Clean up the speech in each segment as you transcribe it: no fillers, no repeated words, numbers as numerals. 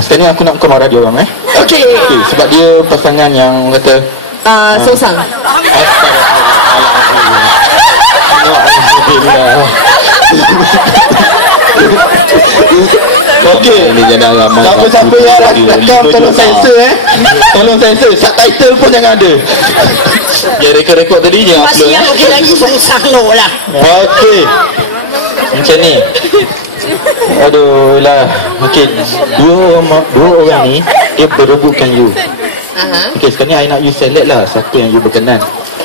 Sekarang ni aku nak kau marah dia orang Okey. Okey, sebab dia pasangan yang kata Sosang. Okey, siapa-siapa yang rakam tolong sensor tolong sensor, subtitle pun jangan ada. Yang rekod-rekod tadi je upload. Masih yang okey lagi Sosang lo lah. Okey, macam ni. Aduh lah. Okey, dua orang ni dia berebutkan you. Okey, sekarang ni I nak you select lah siapa yang you berkenan.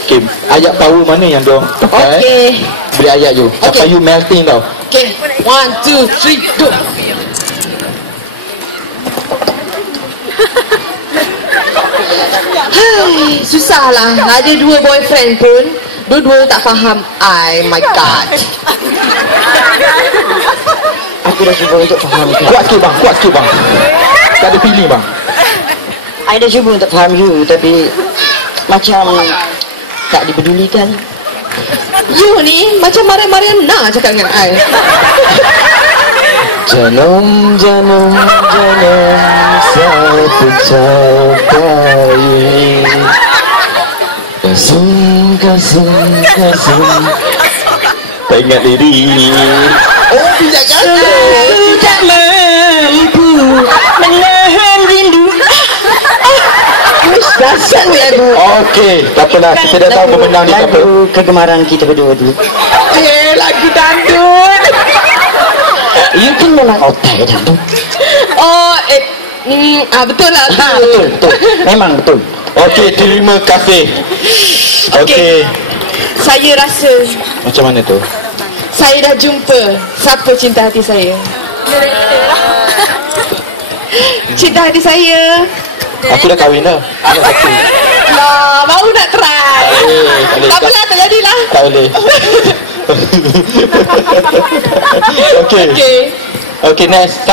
Okey, ayat power mana yang diorang pakai? Okey. Beri ayat you. Sampai you melting tau. Okey, 1, 2, 3, go. Susahlah. Ada dua boyfriend pun dua-dua tak faham. My God. Aku dah cuba untuk faham. Kuat sikit bang. Tak ada feeling bang. I dah cuba untuk faham you, tapi macam tak dipedulikan. You ni macam Mariana cakap dengan I. Janum saya tercapai. Kasum tak ingat diri. Oh, tidak kan? Tak mampu menahan rindu. Dahsyat ni lagu. Okey, tak apalah, kita dah tahu pemenang ni siapa. Lagu kegemaran kita berdua dulu. Lagu dangdut. You kan memang otak dangdut. Betul lah. Betul. Memang betul. Okey, terima kasih. Okey. Saya rasa Macam mana tu? saya dah jumpa siapa cinta hati saya. Cinta hati saya. Aku dah kahwin dah. Anak satu. Lah, baru nak try. Tak apalah, tak jadilah. Tak boleh. Okey. Okey, next.